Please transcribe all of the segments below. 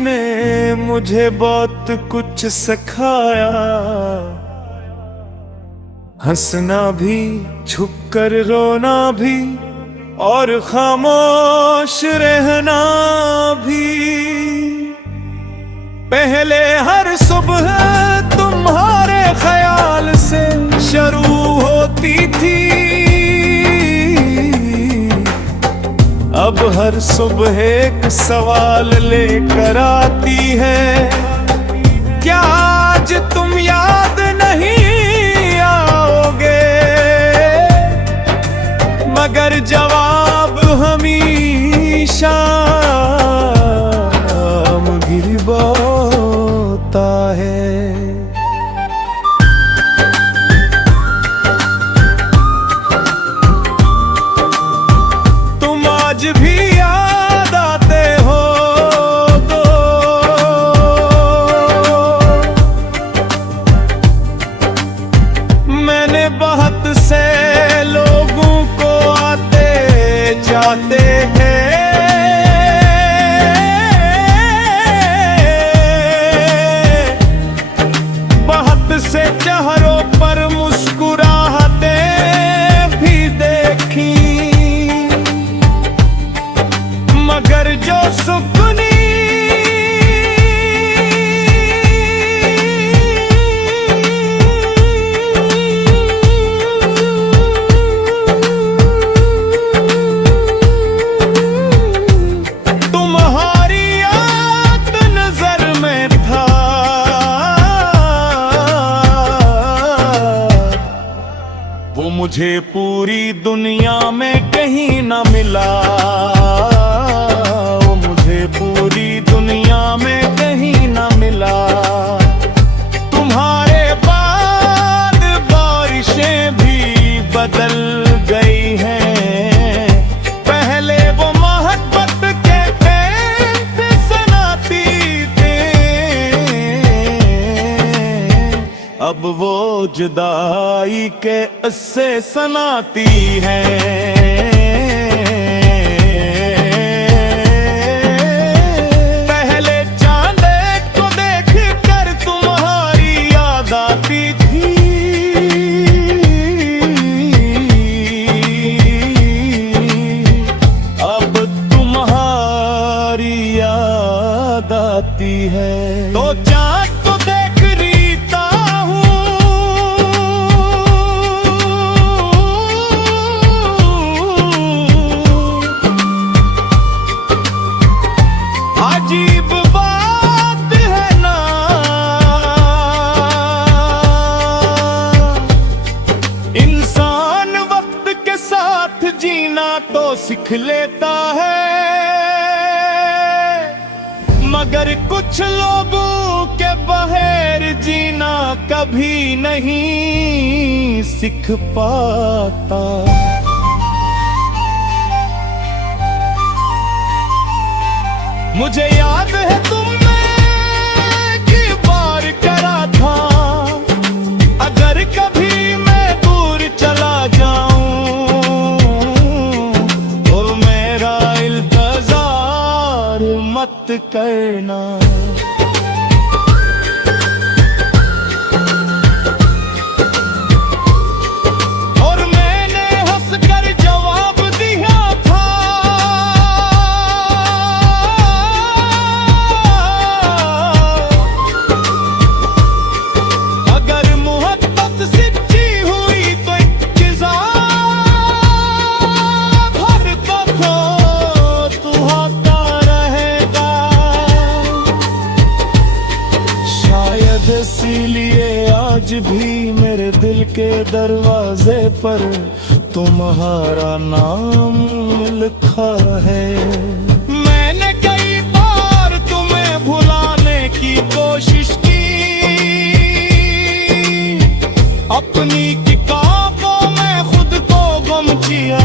ने मुझे बहुत कुछ सिखाया, हंसना भी, छुप कर रोना भी, और खामोश रहना भी। पहले हर सुबह तुम्हारे ख्याल से शुरू होती थी, अब हर सुबह एक सवाल लेकर आती है। क्या आज तुम याद नहीं आओगे? मगर जवाब हमेशा गिरबाता है। आज भी याद आते हो तो मैंने बहुत से लोगों को आते जाते हैं, बहुत से चेहरों पर मुस्कुराहटें भी देखी, मगर जो सुकूनी तुम्हारी याद नजर में था, वो मुझे पूरी दुनिया में कहीं न मिला, पूरी दुनिया में कहीं न मिला। तुम्हारे बाद बारिशें भी बदल गई हैं, पहले वो मोहब्बत के पेंट सुनाती थे, अब वो जुदाई के किस्से सुनाती हैं। आती है तो चाँद को देख रीता हूँ, अजीब बात है ना, इंसान वक्त के साथ जीना तो सीख लेता है, मगर कुछ लोगों के बगैर जीना कभी नहीं सीख पाता। मुझे याद है तुमने की बार करा था, अगर कभी मैं दूर चला जाऊं तो मेरा इंतजार मत करना। और मैंने हंसकर जवाब दिया था, अगर मोहब्बत सच्ची हुई तो हर दफा तू होता रहेगा। शायद इसीलिए आज भी मेरे दिल के दरवाजे पर तुम्हारा नाम लिखा है। मैंने कई बार तुम्हें भुलाने की कोशिश की, अपनी किताबों में खुद को गुम किया,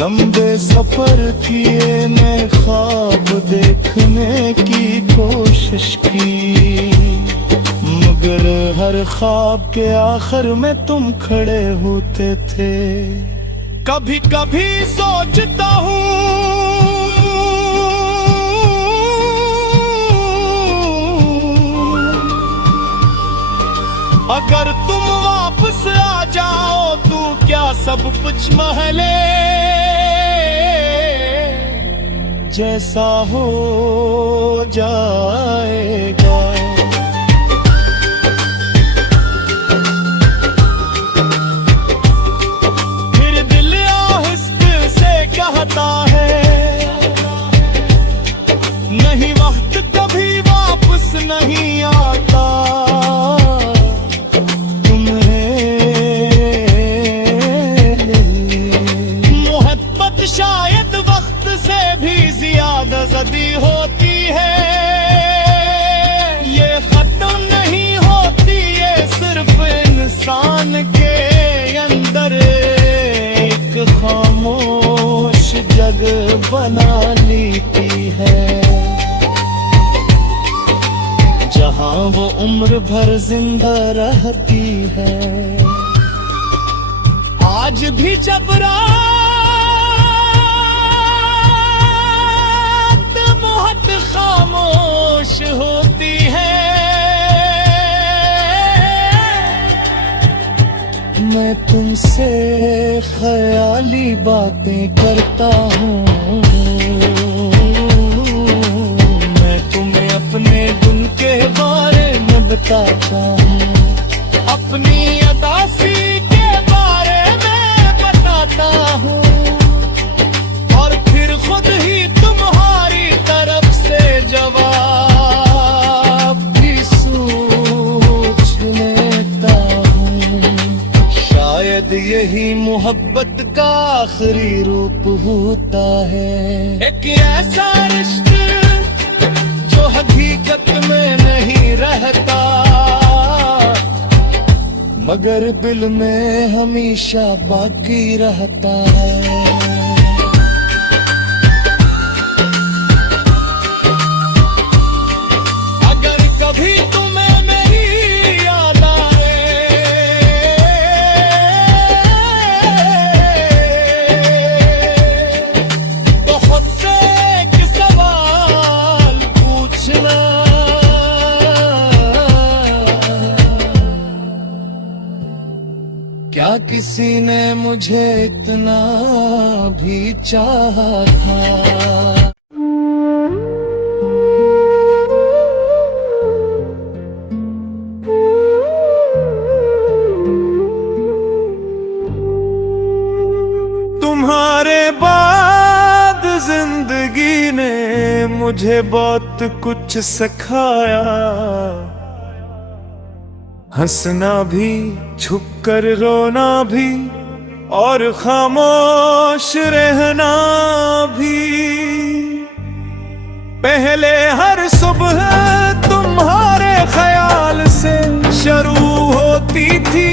लंबे सफर किए ने ख्वाब देखने की कोशिश की, मगर हर ख्वाब के आखिर में तुम खड़े होते थे। कभी कभी सोचता हूँ अगर तुम वापस आ जाओ तो क्या सब कुछ महले जैसा हो जाएगा। फिर दिल आहिस्ते से कहता है नहीं, वक्त कभी वापस नहीं आता। शायद वक्त से भी ज्यादा ज़दी होती है, ये खत्म नहीं होती, ये सिर्फ इंसान के अंदर एक खामोश जग बना लेती है, जहां वो उम्र भर जिंदा रहती है। आज भी जब खामोश होती है, मैं तुमसे ख्याली बातें करता हूँ। मैं तुम्हें अपने दिन के बारे में बताता हूँ, अपनी अदासी के बारे में बताता हूँ, और फिर खुद ही तुम्हारी तरफ से जवाब भी सोच लेता हूँ। शायद यही मोहब्बत का आखिरी रूप होता है, एक ऐसा रिश्ता जो हकीकत में नहीं रहता, मगर दिल में हमेशा बाकी रहता है। क्या किसी ने मुझे इतना भी चाहा था? तुम्हारे बाद जिंदगी ने मुझे बहुत कुछ सिखाया, हंसना भी, छुपकर रोना भी, और खामोश रहना भी। पहले हर सुबह तुम्हारे ख्याल से शुरू होती थी,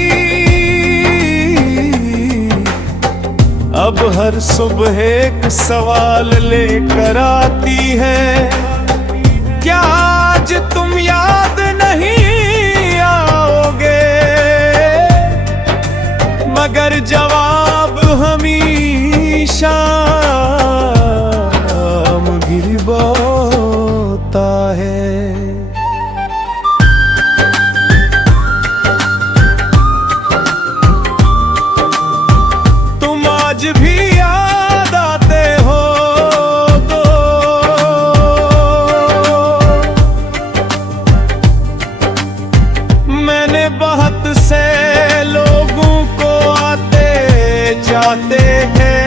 अब हर सुबह एक सवाल लेकर आती है, क्या आज तुम याद नहीं मगर जवाब हमेशा गिरबाता है। तुम आज भी याद आते हो तो मैंने बहुत से लोगों को जाते हैं,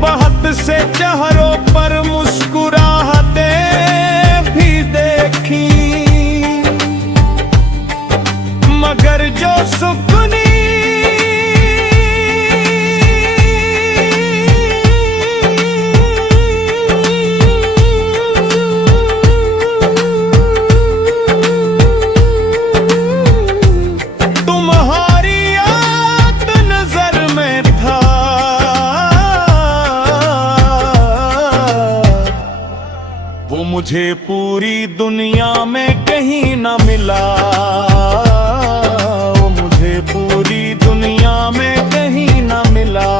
बहुत से चेहरों पर मुस्कुराहटें भी देखी, मगर जो सुकूनी मुझे पूरी दुनिया में कहीं न मिला, वो मुझे पूरी दुनिया में कहीं न मिला।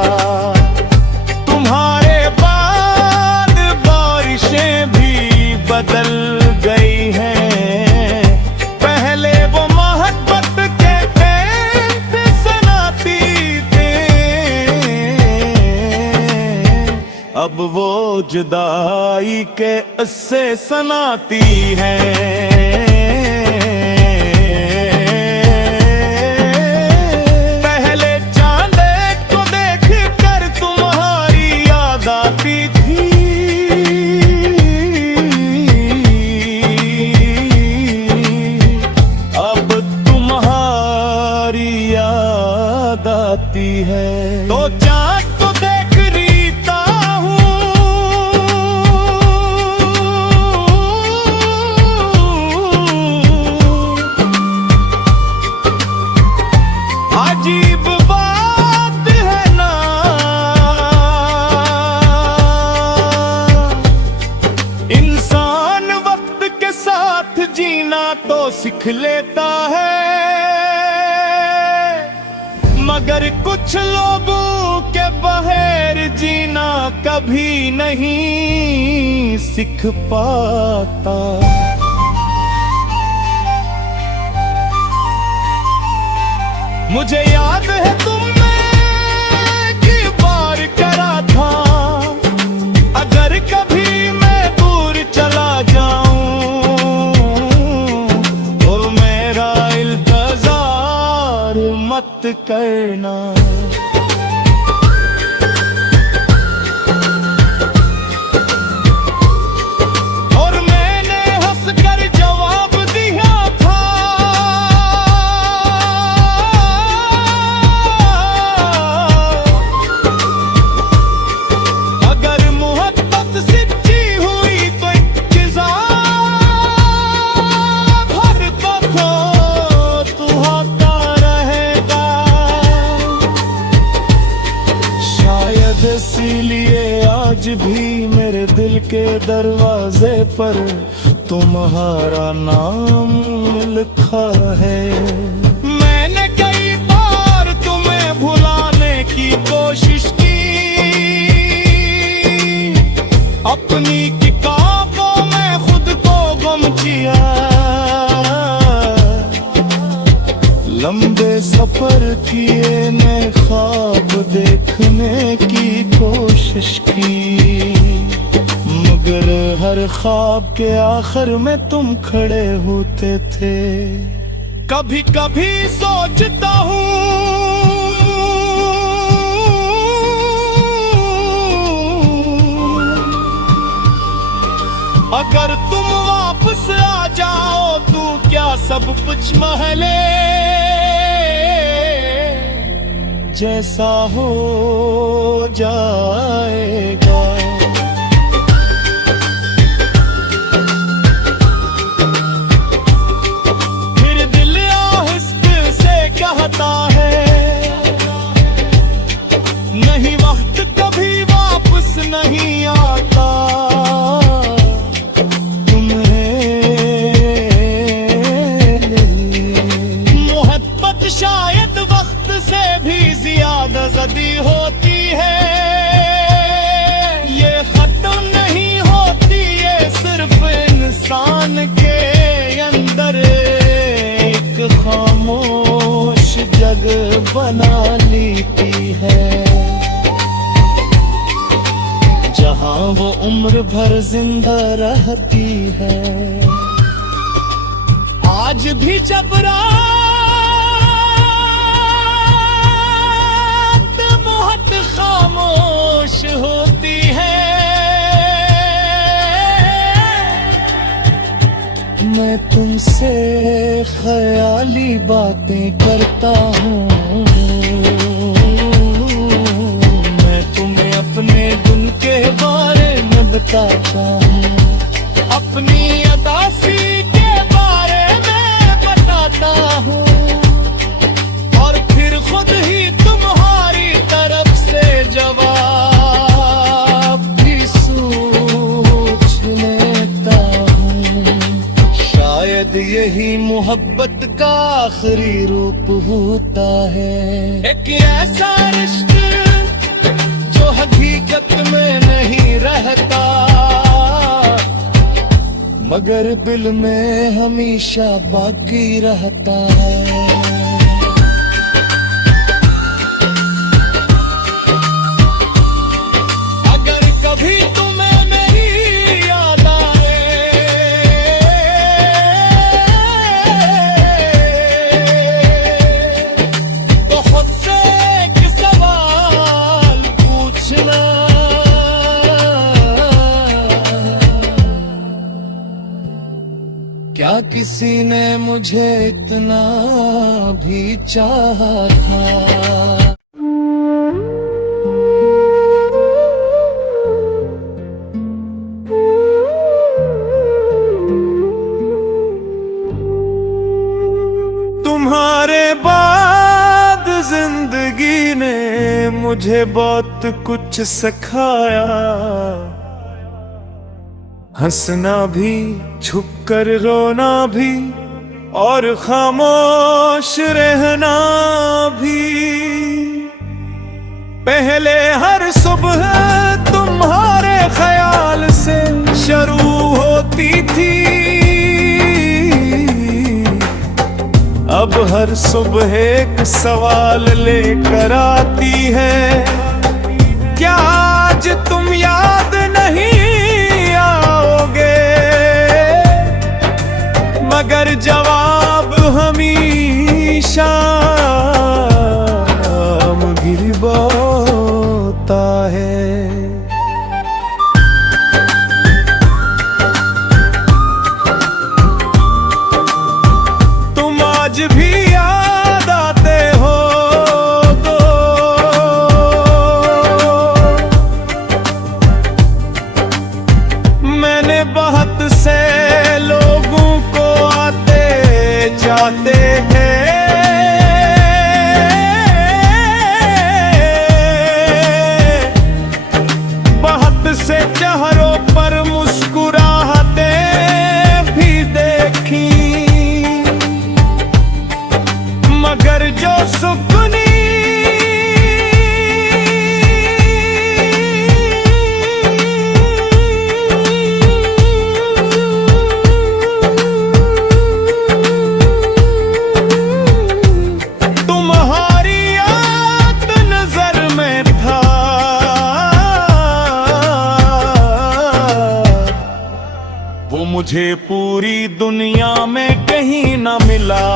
तुम्हारे बाद बारिशें भी अब वो जुदाई के उससे सनाती है। पहले चांद को देख कर तुम्हारी याद आती थी, अब तुम्हारी याद आती है। तो चांद को देख रीता हूँ, अजीब बात है ना, इंसान वक्त के साथ जीना तो सीख लेता है, मगर कुछ लोगों के बगैर जीना कभी नहीं सीख पाता। मुझे याद है तुमने की बार करा था, अगर कभी मैं दूर चला जाऊं तो मेरा इंतजार मत करना। और मैंने हंसकर जवाब दिया था, अगर मोहब्बत सच्ची हुई तो भर तो तू होता रहेगा। शायद इसीलिए आज भी मेरे दिल के दरवाजे पर तुम्हारा नाम लिखा है। मैंने कई बार तुम्हें भुलाने की कोशिश की, अपनी किताबों में खुद को गुम किया, लंबे सफर किए ने ख्वाब देखने की कोशिश की, मगर हर ख्वाब के आखिर में तुम खड़े होते थे। कभी कभी सोचता हूँ अगर तुम वापस आ जाओ तो क्या सब कुछ महले जैसा हो जाएगा। फिर दिल आहिस्ते से कहता है, नहीं वक्त कभी वापस नहीं आता, शायद वक्त से भी ज्यादा ज़दी होती है। ये खत्म नहीं होती, ये सिर्फ इंसान के अंदर एक खामोश जग बना लेती है, जहां वो उम्र भर जिंदा रहती है। आज भी जब खामोश होती है, मैं तुमसे ख्याली बातें करता हूँ, मैं तुम्हें अपने दिन के बारे में बताता हूँ, अपनी अदासी के बारे में बताता हूँ, और फिर खुद ही तुम्हारी तरफ से जवाब भी सोच लेता हूँ। शायद यही मोहब्बत का आखिरी रूप होता है, एक ऐसा रिश्ता जो हकीकत में नहीं रहता, मगर दिल में हमेशा बाकी रहता है। न किसी ने मुझे इतना भी चाहा था। तुम्हारे बाद जिंदगी ने मुझे बहुत कुछ सिखाया, हंसना भी, छुप कर रोना भी, और खामोश रहना भी। पहले हर सुबह तुम्हारे ख्याल से शुरू होती थी, अब हर सुबह एक सवाल लेकर आती है। क्या आज तुम याद नहीं आओगे? मगर जवाब हमेशा गिरबाता है। आज भी याद आते हो तो मैंने बहुत से लोगों को आते जाते हैं, बहुत से चेहरों पर मुस्कुराहटे भी देखी, मगर जो सुकूनी तुम्हारी याद नजर में था, वो मुझे पूरी दुनिया में कहीं न मिला,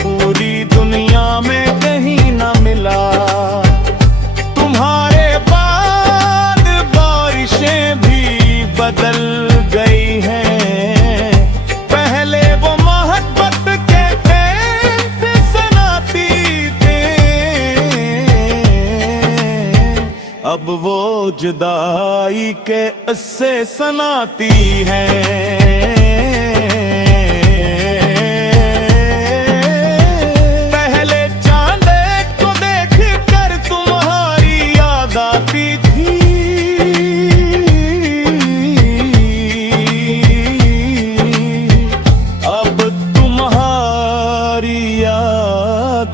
पूरी दुनिया में कहीं न मिला। तुम्हारे बाद बारिशें भी बदल गई हैं, पहले वो मोहब्बत के पेंट सुनाती थे, अब वो जुदाई के किस्से सुनाती हैं।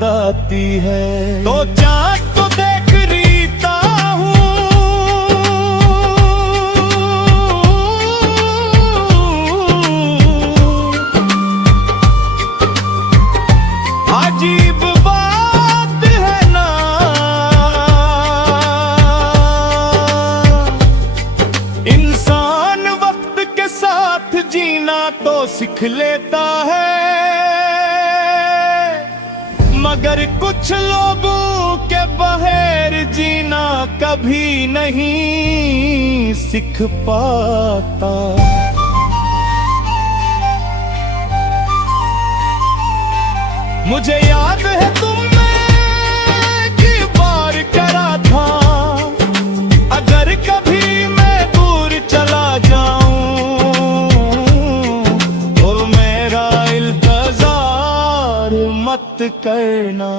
आती है तो चाँद को देख रीता हूँ, अजीब बात है ना, इंसान वक्त के साथ जीना तो सीख लेता है, मगर कुछ लोगों के बगैर जीना कभी नहीं सीख पाता। मुझे याद है तुमने की बार करा था, अगर कभी मैं दूर चला जाऊं तो मेरा इंतजार मत करना।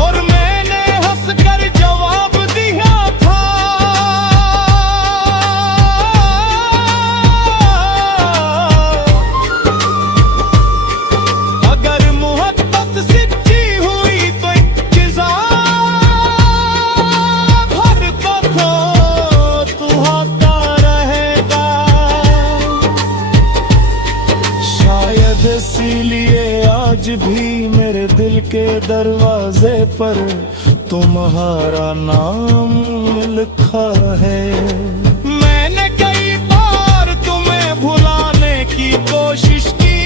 और मैंने हंसकर जवाब दिया था, अगर मोहब्बत सच्ची हुई तो हर दफा तू होता रहेगा। शायद इसीलिए आज भी मेरे दिल के दरवाजे पर तुम्हारा नाम लिखा है। मैंने कई बार तुम्हें भुलाने की कोशिश की,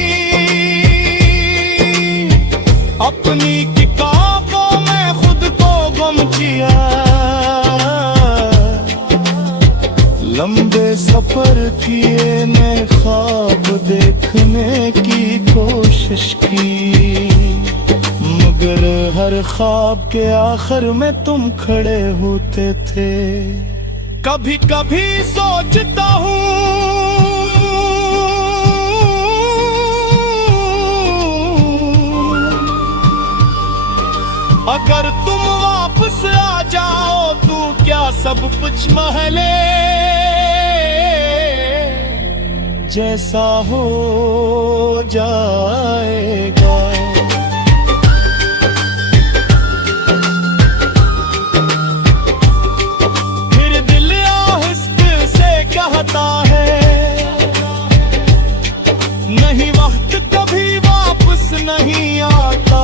अपनी किताबों में खुद को गुम किया, ख्वाब देखने की कोशिश की, मगर हर ख्वाब के आखिर में तुम खड़े होते थे। कभी कभी सोचता हूँ अगर तुम वापस आ जाओ तो क्या सब कुछ महले जैसा हो जाएगा। फिर दिल आहिस्ते से कहता है नहीं, वक्त कभी वापस नहीं आता,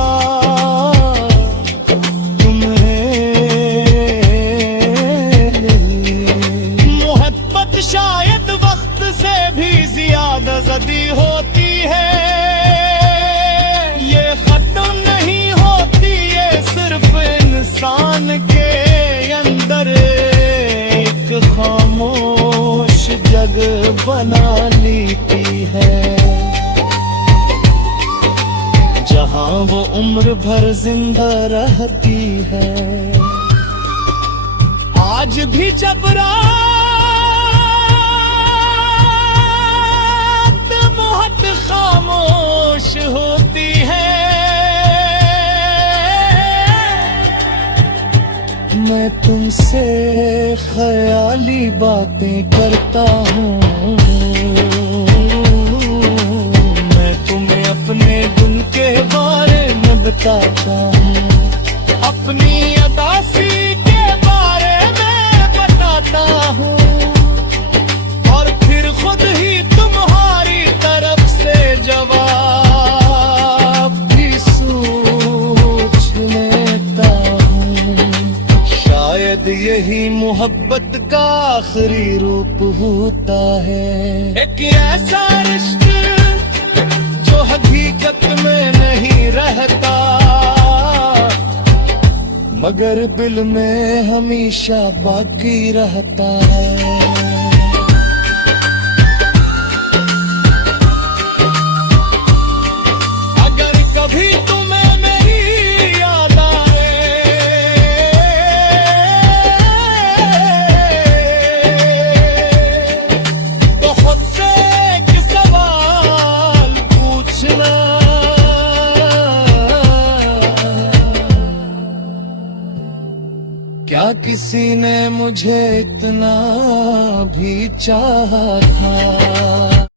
शायद वक्त से भी ज्यादा ज़दी होती है। ये खत्म नहीं होती, ये सिर्फ इंसान के अंदर एक खामोश जग बना लेती है, जहां वो उम्र भर जिंदा रहती है। आज भी जब खामोश होती है, मैं तुमसे ख्याली बातें करता हूँ। मैं तुम्हें अपने दिल के बारे में बताता हूँ, अपनी अदासी के बारे में बताता हूँ, और फिर खुद ही तुम्हारी तरफ से जवाब भी सोच लेता हूँ। शायद यही मोहब्बत का आखिरी रूप होता है, एक ऐसा रिश्ता जो हकीकत में नहीं रहता, मगर दिल में हमेशा बाकी रहता है। कभी तुम्हें मेरी याद आए तो खुद से एक सवाल पूछना, क्या किसी ने मुझे इतना भी चाहा था?